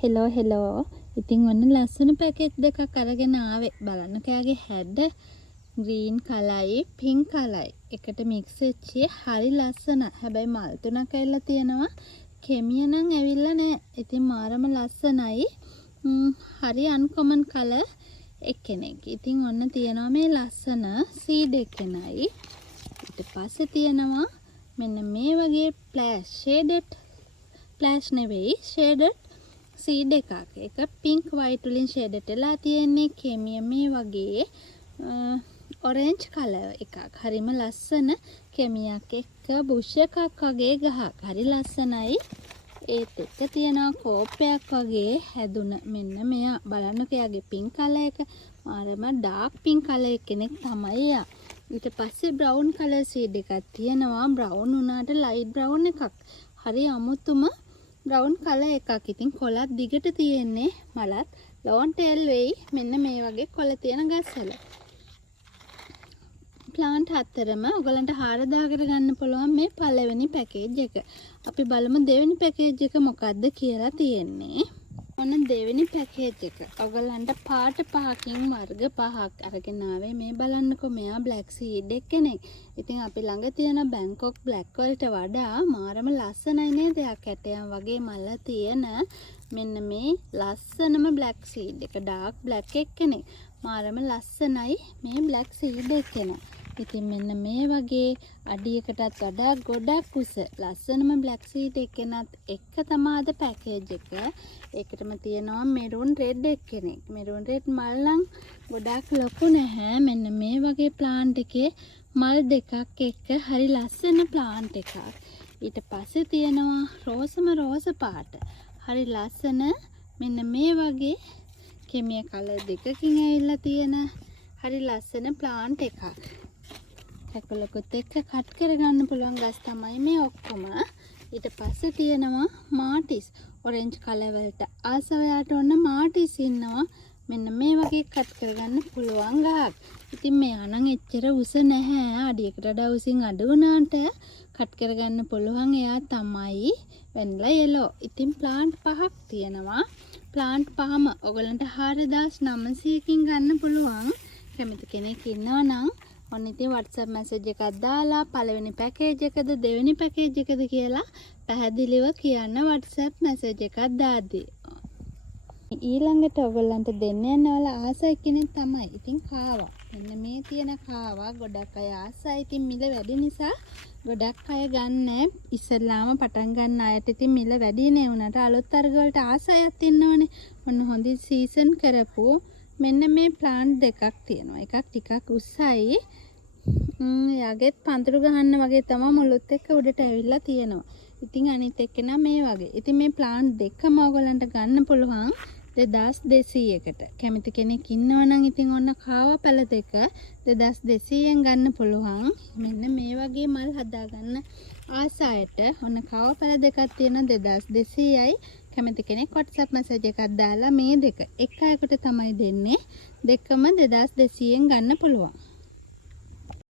Hello ඉතින් ඔන්න ලස්සන පැකේජ් දෙකක් අරගෙන ආවේ. බලන්න කෑගේ හැඩ ග්‍රීන් කලයි පින්ක් කලයි එකට මික්ස් වෙච්චි හරි ලස්සන. හැබැයි මල් තුනක් ඇවිල්ලා තියෙනවා. කෙමිය නම් ඇවිල්ලා නැහැ. ඉතින් මාරම ලස්සනයි. හරි අන්කොමන් කලර් එක්කෙනෙක්. ඉතින් ඔන්න තියෙනවා මේ ලස්සන සීඩ් එකනයි. ඊට පස්සේ තියෙනවා මෙන්න මේ වගේ ෆ්ලෑෂ් ෂේඩඩ් ෆ්ලෑෂ් නෙවෙයි ෂේඩඩ් සීඩ් එකක්. ඒක පින්ක් වයිට් වලින් ෂේඩඩ් වෙලා තියෙන්නේ. කෙමිය මේ වගේ ඔරෙන්ජ් කලර් එකක්. හරිම ලස්සන කෙමියක් එක්ක බුෂ් එකක් වගේ ගහක්. හරි ලස්සනයි. ඒත් එක්ක තියෙනවා කෝපයක් වගේ හැදුන මෙන්න මෙයා. බලන්නකෝ එයාගේ පින්ක් කලර් එක. මාරම ඩාර්ක් පින්ක් කලර් කෙනෙක් තමයි එයා. ඊට පස්සේ බ්‍රවුන් කලර් සීඩ් එකක් තියෙනවා. බ්‍රවුන් උනාට ලයිට් බ්‍රවුන් එකක්. හරි අමුතුම බ්‍රවුන් කලර් එකක්. ඉතින් කොළත් දිගට තියෙන්නේ. මලත් ලොන් ටේල් වෙයි. මෙන්න මේ වගේ කොළ තියෙන ගස්වල. ප්ලාන්ට් හතරම ඔයගලන්ට 4000කට ගන්න පුළුවන් මේ පළවෙනි පැකේජ් එක. අපි බලමු දෙවෙනි පැකේජ් එක මොකක්ද කියලා තියෙන්නේ. ඔන්න දෙවෙනි පැකේජ් එක. ඔයගලන්ට පාට පහකින් වර්ග පහක් අරගෙන ආවේ. මේ බලන්නකෝ මෙයා බ්ලැක් සීඩ් එකනේ. ඉතින් අපි ළඟ තියෙන බැංකොක් බ්ලැක් වලට වඩා මාරම ලස්සනයි නේද? එයා කැටයන් වගේ මල්ල තියෙන මෙන්න මේ ලස්සනම බ්ලැක් සීඩ් එක. ඩාර්ක් බ්ලැක් එකනේ. මාරම ලස්සනයි මේ බ්ලැක් සීඩ් එකනේ. ඉතින් මෙන්න මේ වගේ අඩියකටත් වඩා ගොඩක් උස ලස්සනම බ්ලැක් සීඩ් එකනත් එක්ක තමයි අද පැකේජ් එක. ඒකටම තියෙනවා මෙරුන් රෙඩ් එකනේ. මෙරුන් රෙඩ් මල් නම් ගොඩක් ලොකු නැහැ. මෙන්න මේ වගේ ප්ලාන්ට් එකේ මල් දෙකක් එක්ක හරි ලස්සන ප්ලාන්ට් එකක්. ඊට පස්සේ තියෙනවා රෝසම රෝස පාට. හරි ලස්සන මෙන්න මේ වගේ කෙමිය කලර් දෙකකින් ඇවිල්ලා තියෙන හරි ලස්සන ප්ලාන්ට් එකක්. කැකුලකුත් එක්ක කට් කරගන්න පුළුවන් ගස් තමයි මේ ඔක්කොම. ඊට පස්සේ තියෙනවා මාටිස් ඔරෙන්ජ් කලර් වලට ආසවයාට ඔන්න මාටිස් ඉන්නවා. මෙන්න මේ වගේ කට් කරගන්න පුළුවන් ගහක්. ඉතින් මෙයා නම් එච්චර උස නැහැ. අඩියකට වඩා උසින් අඩු වුණාට කට් කරගන්න පුළුවන් එයා තමයි වෙන්ලා යෙලෝ. ඉතින් ප්ලාන්ට් පහක් තියෙනවා. ප්ලාන්ට් පහම ඔයගලන්ට 4900කින් ගන්න පුළුවන්. කැමති කෙනෙක් ඉන්නවා නම් ඔන්න ඉතින් WhatsApp message එකක් දාලා පළවෙනි පැකේජ් එකද දෙවෙනි පැකේජ් එකද කියලා පැහැදිලිව කියන්න WhatsApp message එකක් දාද්දි. ඊළඟට ඔයගොල්ලන්ට දෙන්න යනවල ආසයි කෙනෙක් තමයි. ඉතින් කාවා. මෙන්න මේ තියෙන කාවා ගොඩක් අය ආසයි. ඉතින් මිල වැඩි නිසා ගොඩක් අය ගන්න. ඉස්සෙල්ලාම පටන් ගන්න අයට ඉතින් මිල වැඩි නේ වුණාට අලුත් අර්ග වලට ආසයක් ඉන්නවනේ. ඔන්න හොඳින් සීසන් කරපු මෙන්න මේ ප්ලාන්ට් දෙකක් තියෙනවා. එකක් ටිකක් උස්සයි. යාගෙත් පඳුරු ගහන්න වගේ තමයි මුලුත් එක්ක උඩට ඇවිල්ලා තියෙනවා. ඉතින් අනිත් එක්කෙනා මේ වගේ. ඉතින් මේ ප්ලාන්ට් දෙකම ඔයගලන්ට ගන්න පුළුවන් 2200කට. කැමති කෙනෙක් ඉන්නවා නම් ඉතින් ඔන්න කාවා පැල දෙක 2200ෙන් ගන්න පුළුවන්. මෙන්න මේ වගේ මල් හදාගන්න ආසයට ඔන්න කාවා පැල දෙකක් තියෙනවා 2200යි. කැමති කෙනෙක් WhatsApp message එකක් දාලා මේ දෙක එක අයකට තමයි දෙන්නේ. දෙකම 2200ෙන් ගන්න පුළුවන්.